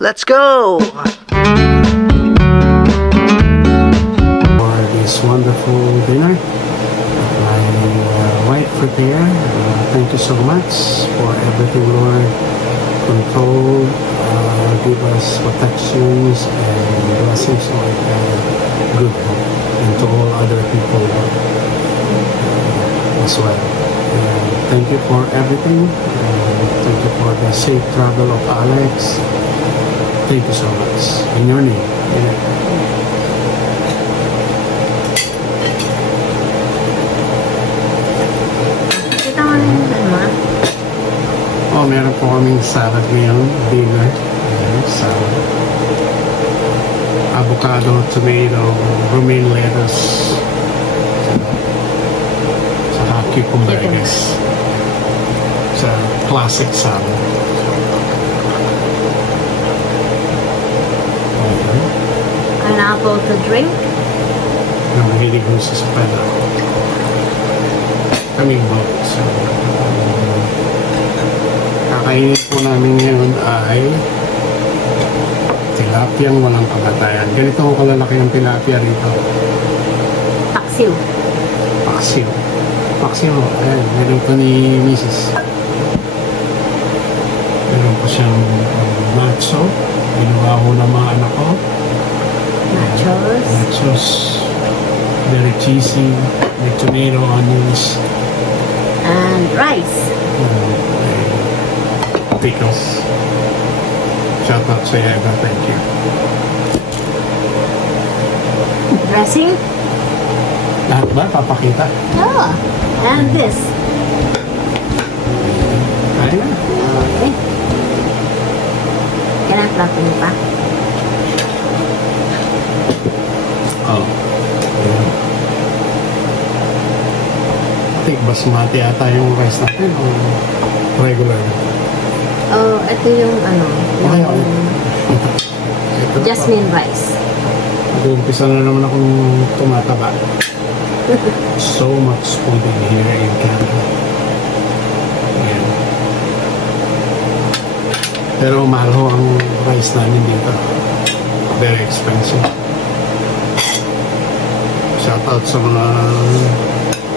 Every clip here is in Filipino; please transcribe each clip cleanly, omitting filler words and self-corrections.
Let's go! For this wonderful dinner, my wife prepared. Thank you so much for everything, Lord. Control, give us protections and blessings, Lord, and good hope into all other people, Lord, as well. Thank you for everything. Thank you for the safe travel of Alex. Thank you so much. In your name. Amen. Kita mo na yung ano? Oh, meron po kaming salad ngayon. Dinner. Salad. Avocado, tomato, romaine lettuce. Saka cucumber, I guess. It's a classic salad. An apple to drink? Mahilig ko sa spela. Kaming boat. So, kakainin po namin ngayon ay tilapiyang walang kamatayan. Ganito ang kalalaki ng tilapia rito. Paksiw. Paksiw. Paksiw. Ayan, meron po ni Mrs. Meron po siyang nacho. Ginawa ko ng mga anak ko. Nachos. Nachos. Very cheesy. With tomato, onions. And rice. Pickles. Shout out sa Eva. Thank you. Dressing? Lahat ba? Papakita? Oh. And this. Kaya na. Okay. Kailan plato niyo pa? Oh. I think basmati ata yung rice natin o regular. Oh, ito yung ano, Okay, yung okay. jasmine rice. Nag-uumpisa na naman akong tumataba. So much food in here in Canada. Ayan. Pero mahal ho ang rice namin dito. Very expensive. Shout out sa mga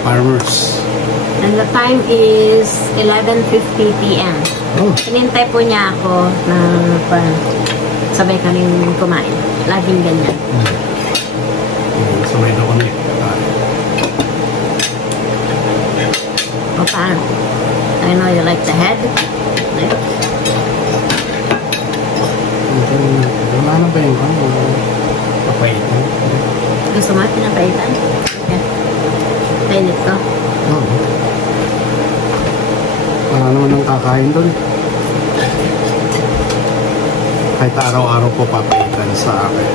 farmers. And the time is 11:50 p.m. Oh, Hinintay po niya ako na sabay kaming kumain. Laging ganyan. sabay na kami. O paano? I know you like the head. Right? Wala na ba yung papaitan? Gusto mo pinapaitan? Okay. Painit ko. Oo. Wala naman ang kakain doon. Kahit araw-araw po papaitan sa akin.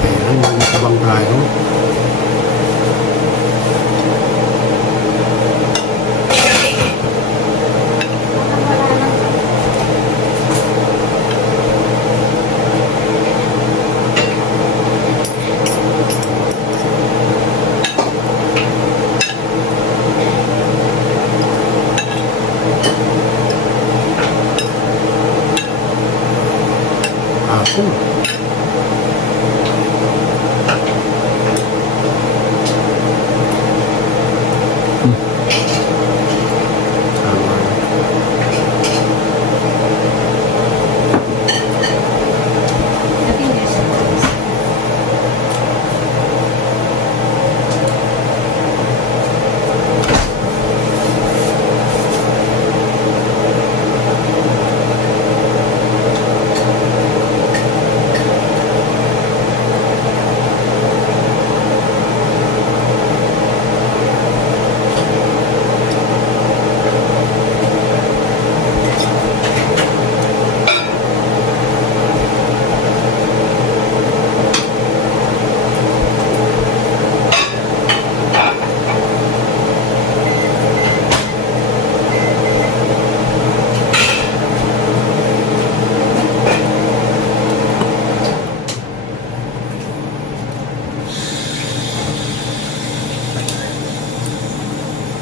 Ayan, yung sabang tayo.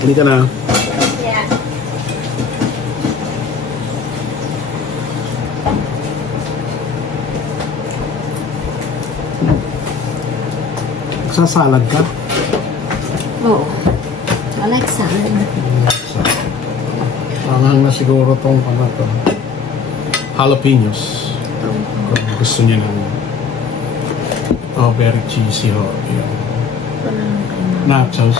Hindi ka na. Yeah. Nagsasalad ka? Oo. I like salad. Pangang na siguro tong ano to. Jalapenos. Kung gusto niya ng very cheesy ho. Yung nachos.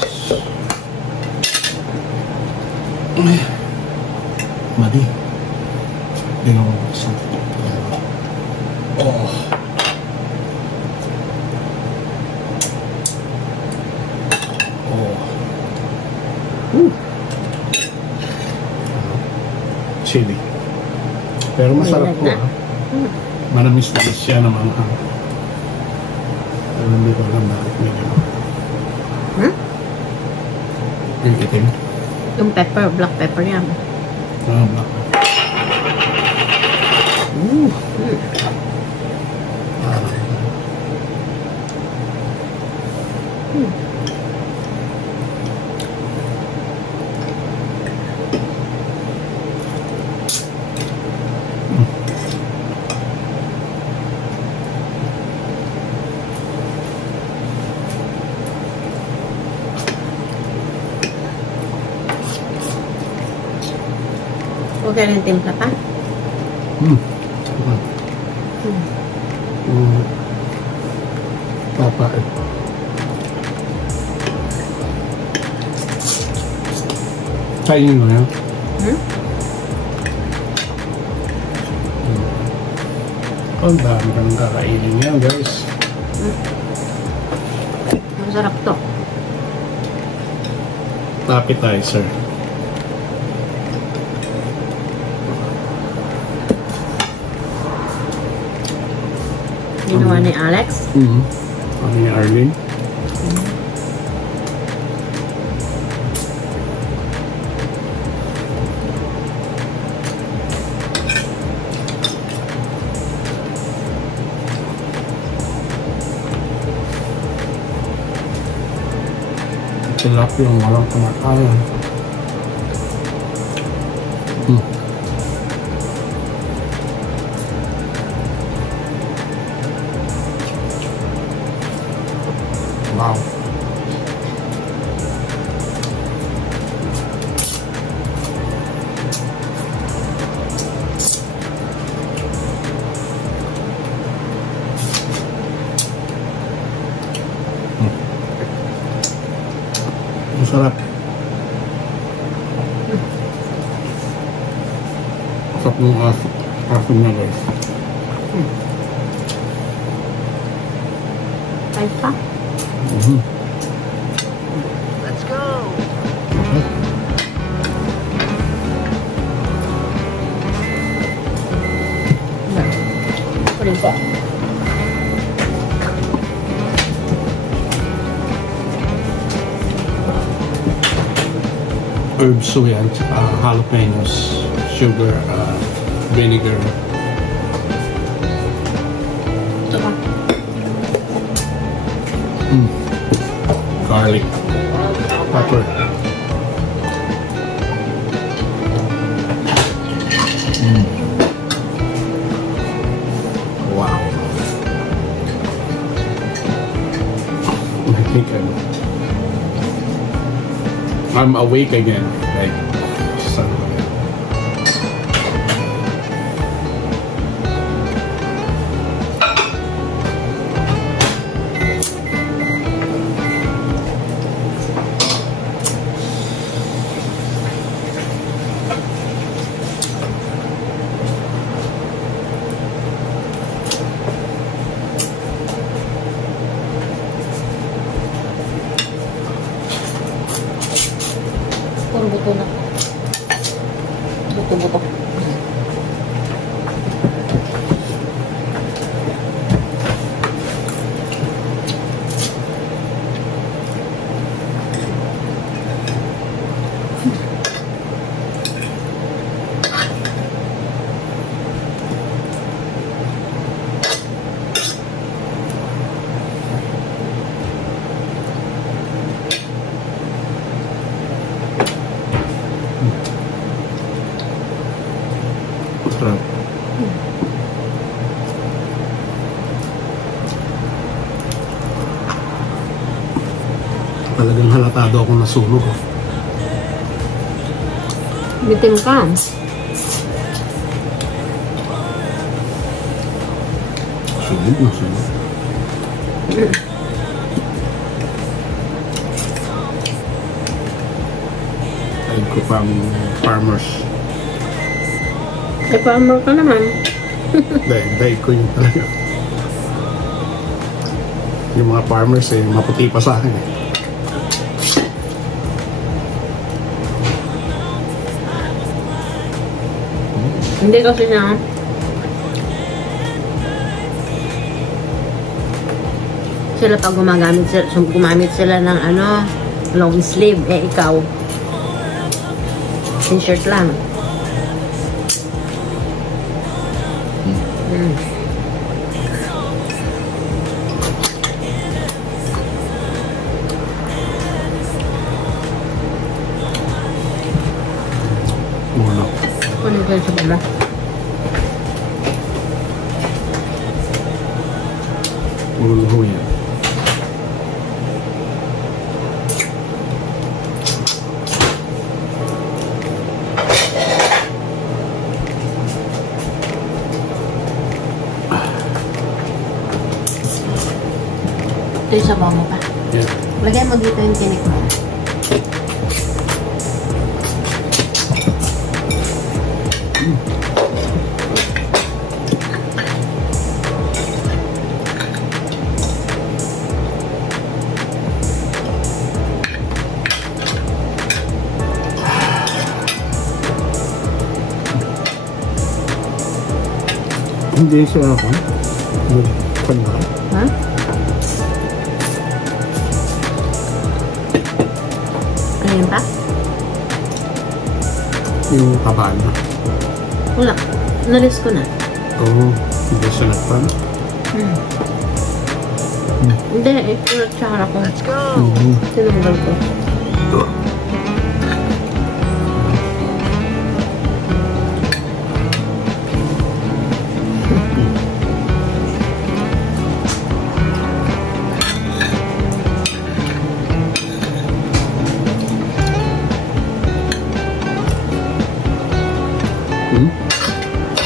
Madi. Hindi na mabuksan. Oh. Chili. Pero masarap po ha. Manamis-namis siya naman ha. Pero hindi ko alam bakit may gano'n. Yung itim. Yung pepper, black pepper yan. Black pepper. Okay rin timpla pa? Papa eh. Kainin mo yan? Ang dami kang kakainin yan guys. Masarap to. Appetizer. Ginawa ni Alex? Ano ni Arlene? Tilapia yung walang kumakain. Wow. Masarap. Masarap ng asin na guys. Ay pa? Let's go. Pwede pa. Herbs so yan, jalapenos, sugar, vinegar. Ito pa. Garlic, pepper. Wow. I think I'm awake again. Like, suddenly. Puro buto na. Buto-buto. Sarap. Talagang halatado akong nasunog. Bitim ka. Sunog na sunog. Ayun ko pang farmers. Eh, farmer ka naman. Dahil ko yun talaga. Yung mga farmers eh, maputi pa sa akin eh. Hindi kasi siya. Sila pag gumamit sila ng ano, long sleeve, eh ikaw t-shirt lang. Muna. Ano kayo sa baba? Muna yan. Ito yung sabaw mo pa. Yeah. Lagay mo dito yung tinik mo. Hindi siya ako. Nagpanda. Ha? Ayan pa? Yung kabaan na. Wala. Nalis ko na. Oo. Hindi siya nagpanda. Hindi, tsara ko. Let's go! Tinanggal ko.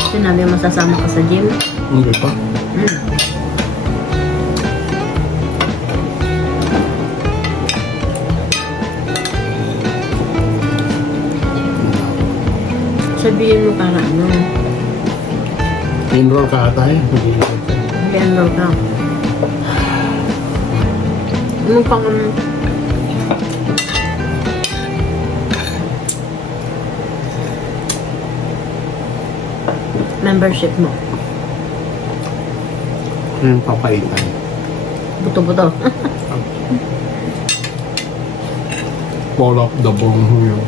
Sinabi mo sasama ka sa gym? Hindi pa. Sabihin mo para ano? Enroll ka ata eh. Enroll ka. Ano pang membership mo? Yung papaitan. Buto-buto. Fall off the bone yung.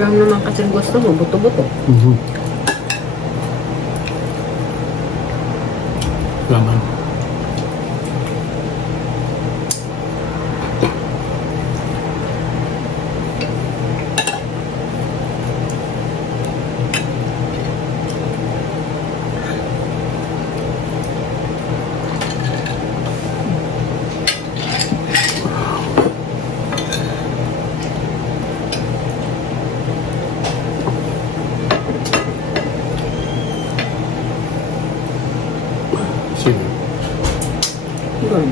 Lang naman kasi gusto mo, buto-buto. Laman. Sige. Good.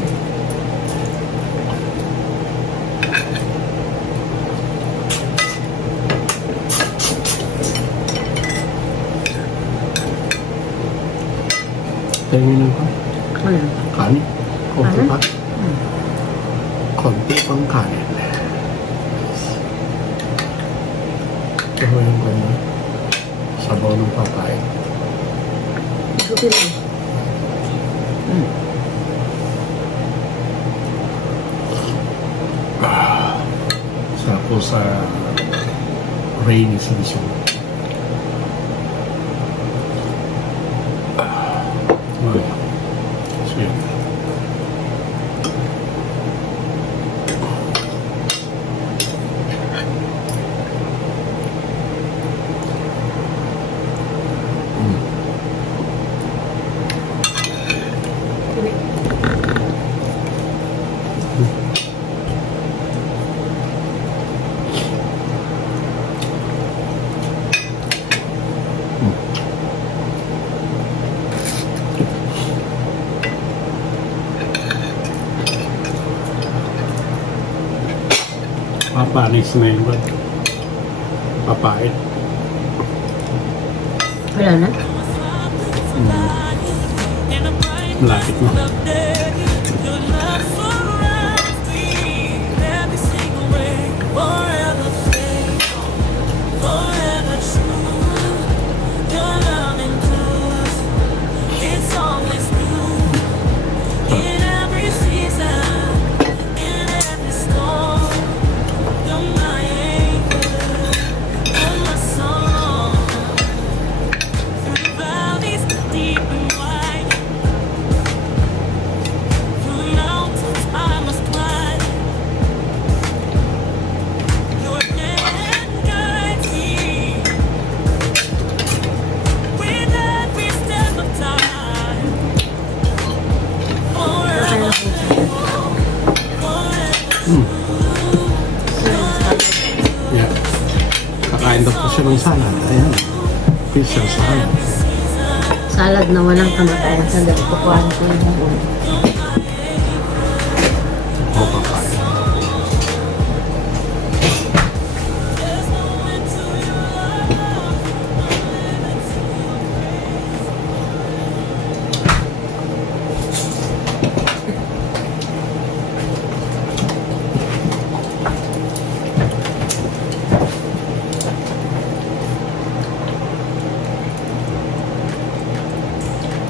Tingin ko. Ano? Kanin. Konti Kanin? pa. Konti pang kanin. Ito yung kanya. Sabaw ng papaya. Igutin mo. Sarap po sa rainy season. Okay. Sweet. panis na yun. Papait. Wala na? Malapit na. Yeah. Kakain daw po siya ng salad. Ayan. Pizza salad. Salad na walang kamatayan. Sandali, kukuhaan ko yung ulo. O, kakain.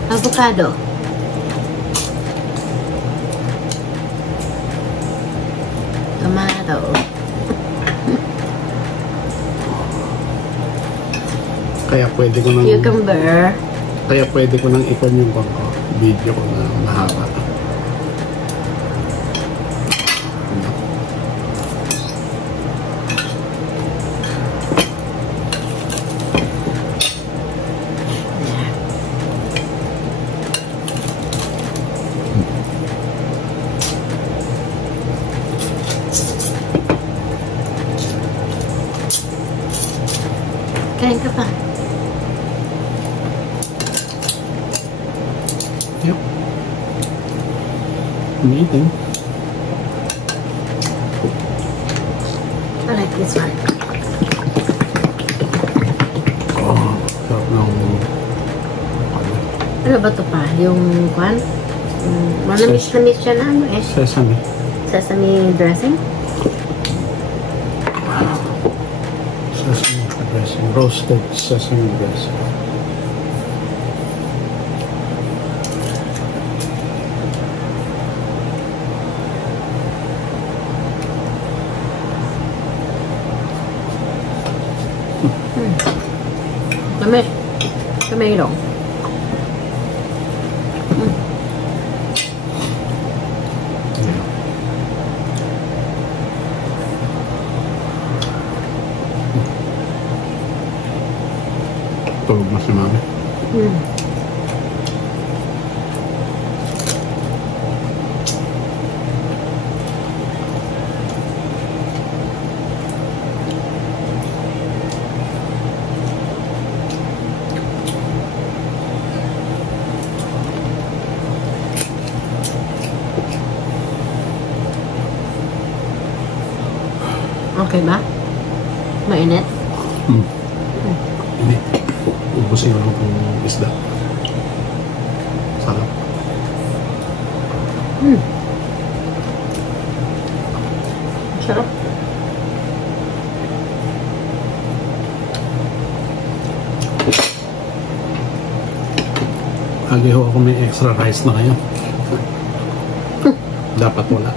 Avocado. Tomato. Kaya pwede ko nang... Cucumber. Kaya pwede ko nang ikon yung video ko na mahaba. Kain ka pa. Yep. Amazing. I like this one. Oh, sarap ng... Ano ba ito pa? Yung kwan? Manamis-namis siya na ano eh. Sesame. Sesame dressing? Sesame dressing. Roasted sesame dressing. Kami. Tomato. Yeah. Tulog na si Mami. Okay ba? Mainit? Hindi. Ubusin ko lang itong isda. Sarap. Sarap. Lagi ho ako may extra rice na kayo. Dapat wala.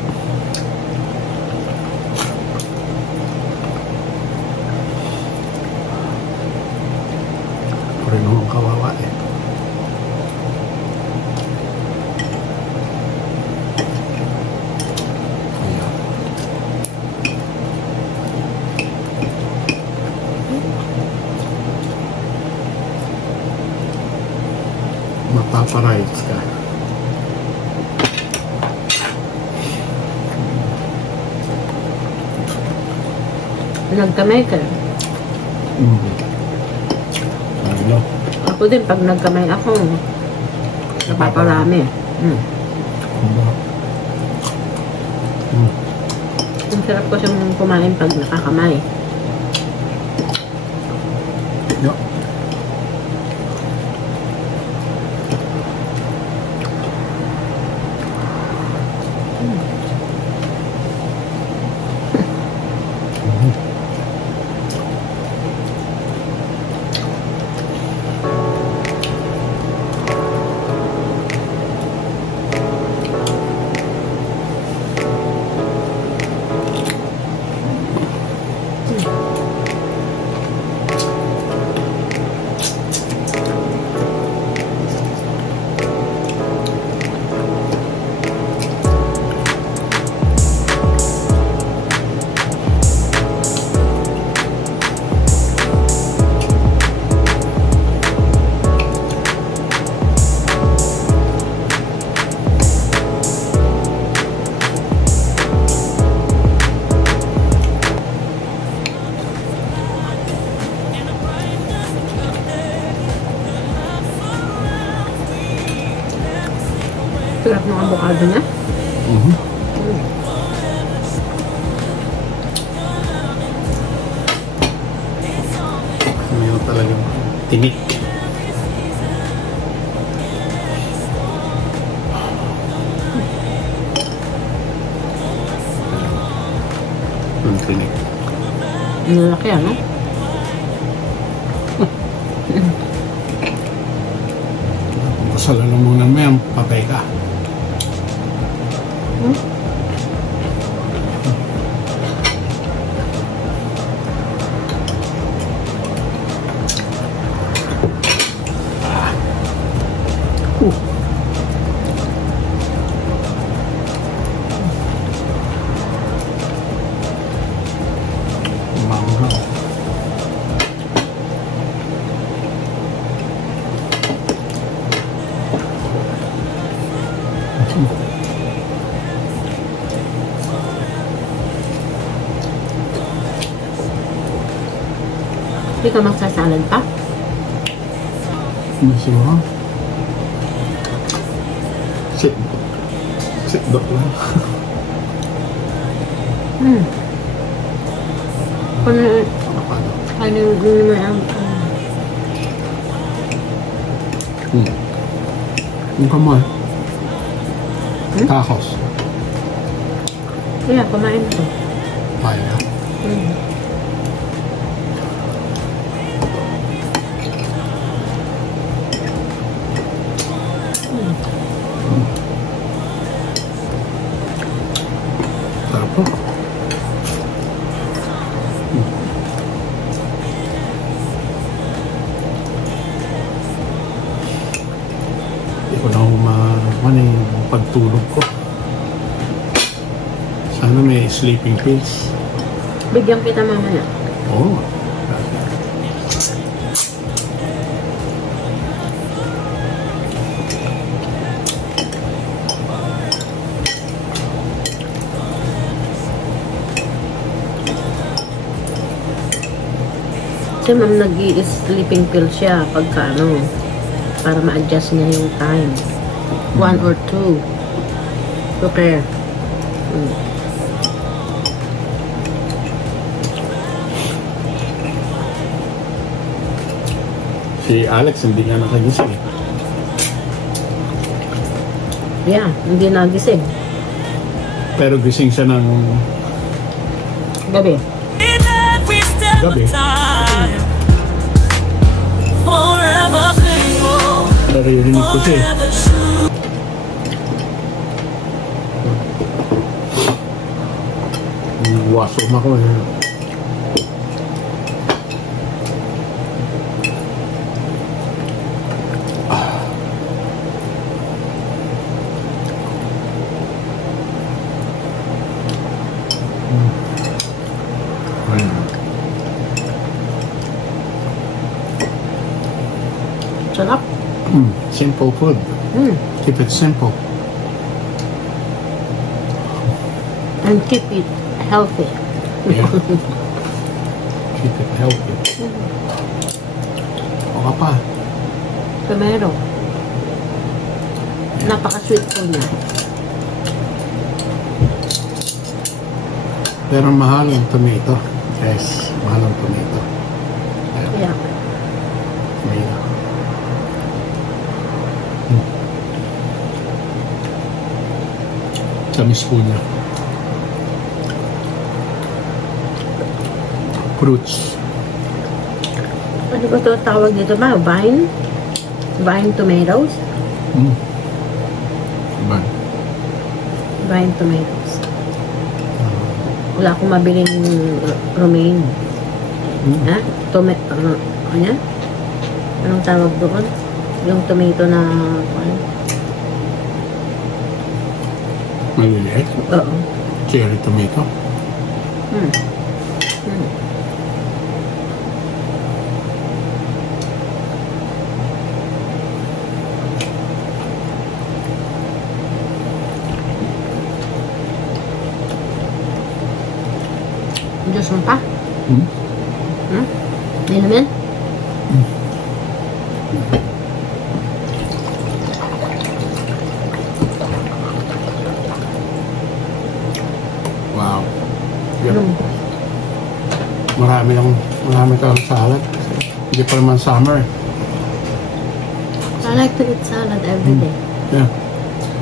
Rin ho ang kawawa eh. Ayan. Mapaparights ka. Nagkamay ka. Ano? Ako din, pag nagkamay ako, napaparami. Ang sarap ko siyang kumain pag nakakamay. Yup. Sarap ng avocado niya. Mayroon talagang tinik. Ang tinik. Ang lalaki ano? Kasalanan mo na may patay ka. Mango. Hindi ka magsasalad pa? Hindi siguro. Sit dog lang. Ano mo yan? Yung kamay. Tacos. Kaya, kumain ko. Kaya. Sarap po. Hindi ko na yung pagtulog ko. Sana may sleeping pills. Bigyan kita mamaya. Oo. Kasi ma'am, nag-i-sleeping pill siya pagka ano, para ma-adjust niya yung time. 1 or 2. Prepare. Si Alex hindi nga nakagising. Yeah, hindi nagising. Pero gising siya ng Gabi. gabi. Naririnig ko siya eh. Wasom ako eh. Sarap. Simple food. Keep it simple. And keep it healthy. Yeah. Keep it healthy. O ka pa. Primero. Napaka-sweet po niya. Pero mahal ang tomato. Yes, mahal ang tomato. Yeah. Tomato. Tamis po niya. Fruits. Ano ba ito tawag dito ba? Vine? Vine tomatoes? Diba? Vine tomatoes. Wala akong mabiling romaine. Ha? Ano yan? Anong tawag doon? Yung tomato na... Maliliit? Oo. Cherry tomato? Diyos mo pa? Hindi naman? Wow. Yep. Marami kang salad. Hindi pa naman summer. I like to eat salad every day. Yeah.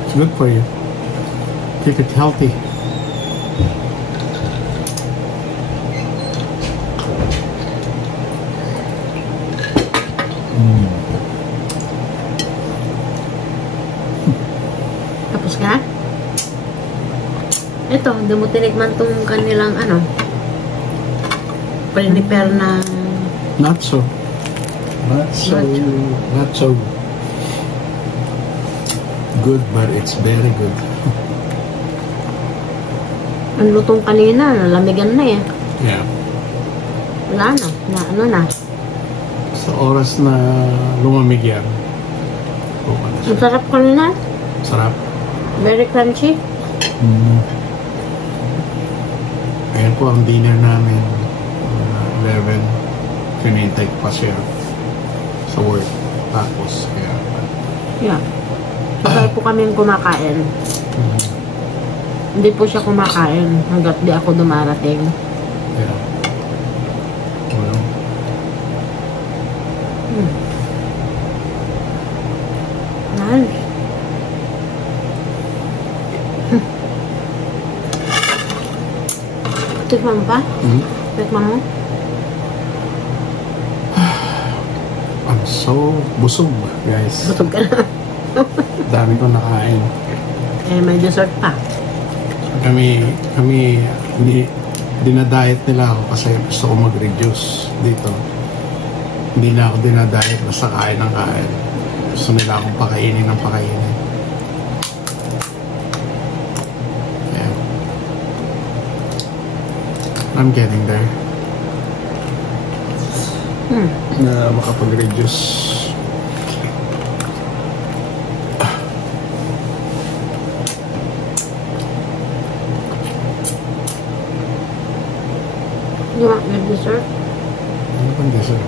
It's good for you. Keep it healthy. Tapos ka? Ito, hindi mo tinikman tong kanilang prepare na Not so good, but it's very good. ang lutong kanina, nalamigan na eh. Yeah. Wala na. Sa oras na lumamig yan. Ang sarap kanina. Sarap. Very crunchy. Ayan po ang dinner namin. 11. Pinintay ko pa siya sa work. Tapos, kaya... Yeah. Pasal po kami kumakain. Hindi po siya kumakain hanggat di ako dumarating. Yeah. Well, Nice. Tikman mo ba? Tikman mo? I'm so busog, guys. Busog ka na. Dami ko nakain. Eh, may dessert pa. Kami dinadiet nila ako kasi gusto ko mag-reduce dito. Hindi na ako dinadiet, basta kain ng kain. Gusto nila akong pakainin ng pakainin. Yeah. I'm getting there. Na makapag-reduce. You want your dessert? Ano bang dessert?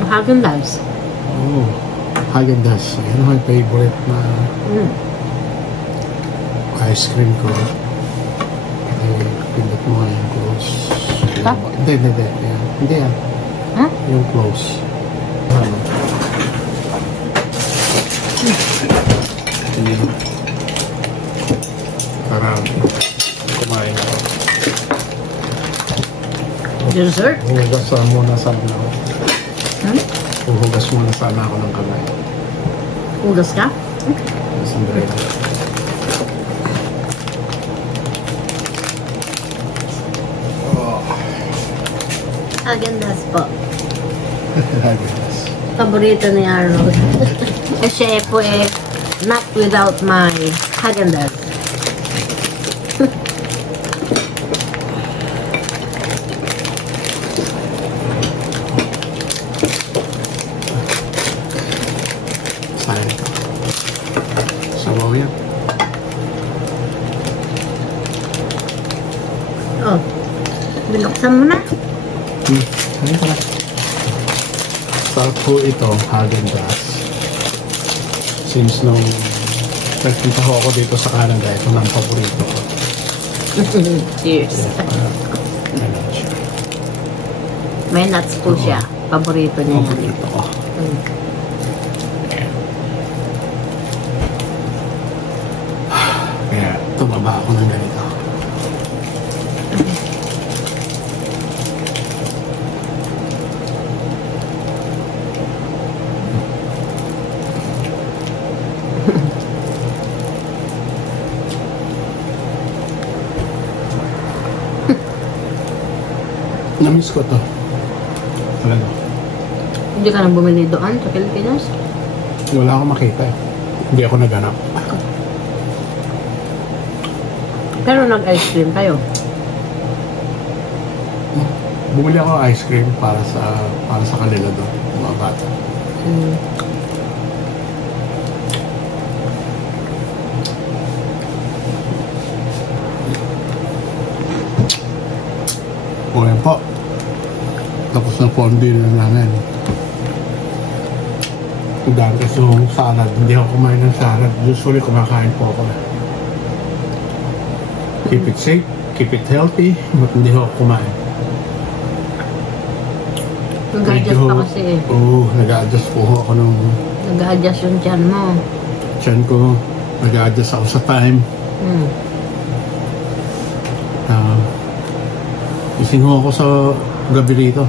Yung Häagen-Dazs. Oh, Häagen-Dazs. Yan ang my favorite na ice cream ko. Pindot mo nga yung close. Ha? Hindi. Yan. Hindi yan. Huh? Yung close. Ano? Para kumain ako. Dessert? Huhugas muna sana ako. Huhugas muna sana ako ng kamay. Hugas ka? Sandali. Häagen-Dazs po. Häagen-Dazs. Paborito ni Arnold. Siya po not without my Häagen-Dazs. Sayang. Sabaw yan. Oh, binuksan mo na. Ano pala? Sarap po ito, Häagen-Dazs. Since nung nagpunta ako dito sa Canada, ito na ang paborito ko. Cheers. Ganun siya. May nuts po siya. Paborito niya yan. Paborito ko. Kaya tumaba ako ng ganito. Namiss ko to. Talaga. Hindi ka nang bumili doon sa Pilipinas? Wala akong makita eh. Hindi ako naganap. Pero nag-ice cream kayo? Bumili ako ng ice cream para sa kanila doon, mga bata. O yan po. Tapos na po ang dinner namin. Dahil kasi yung salad, hindi ako kumain ng salad. Usually kumakain po ako. Keep it safe, keep it healthy, but hindi ako kumain. Nag-adjust pa kasi eh. Oo, nag-adjust po ako ng Nag-adjust yung tiyan mo. tiyan ko. Nag-adjust ako sa time. Gising ako sa gabi rito.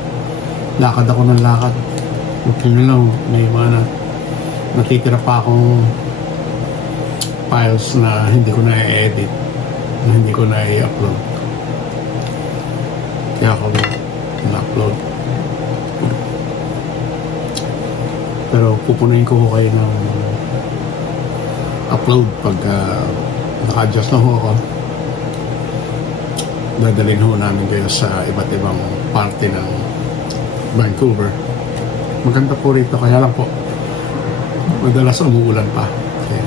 Lakad ako ng lakad. Buti na lang, may mga natitira pa akong files na hindi ko na-edit, na hindi ko na-i-upload. Kaya ako na-upload. Pero pupunuin ko kayo ng upload pagka naka-adjust na ho ako. Dadalhin ho namin kayo sa iba't ibang parte ng Vancouver. Maganda po rito, kaya lang po madalas umuulan pa. Okay.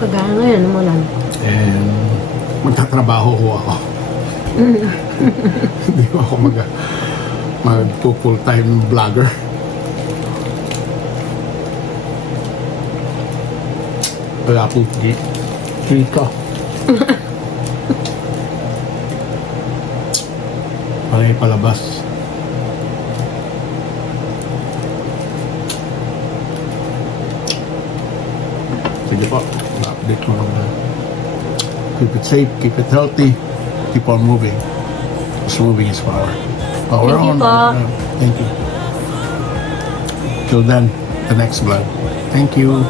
Pagkano ngayon, umulan? And magtatrabaho ho ako. Hindi ko ako mag-full-time vlogger. Kaya po dito. Palay palabas. Sige po, na-update mo naman. Keep it safe, keep it healthy, keep on moving. Because moving is power. Power Thank you on. po. Thank you. Till then, the next vlog. Thank you.